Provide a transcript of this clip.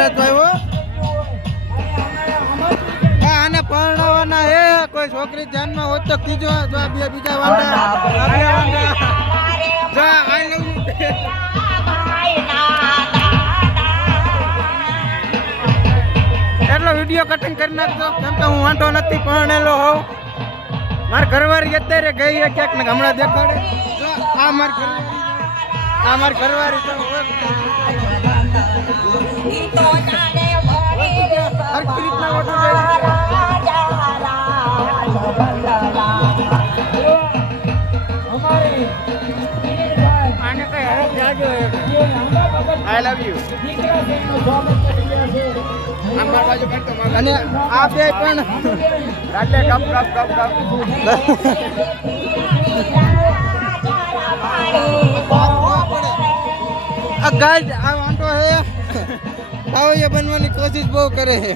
નવરાજ ભાઈ આને પરણાવવાના હે કોઈ છોકરી ધ્યાનમાં હોત તો કીજો જો આ બે બીજા વાંડા જો આઈ લવ યુ એટલો વિડીયો કટિંગ કરી નાખજો કેમ કે હું વાંધો નથી પરણેલો હોઉં મારી ઘરવાળી અત્યારે ગઈ છે ક્યાંક ને હમણાં દેખાડે આ મારી ઘરવાળી હરકી રીતના ઓટો આને કઈ હરક જાજો આઈ લવ યુ અને આ બે પણ એટલે કપ આ ગાય આ વાંટો હે આવો એ બનવાની કોશિશ બહુ કરે છે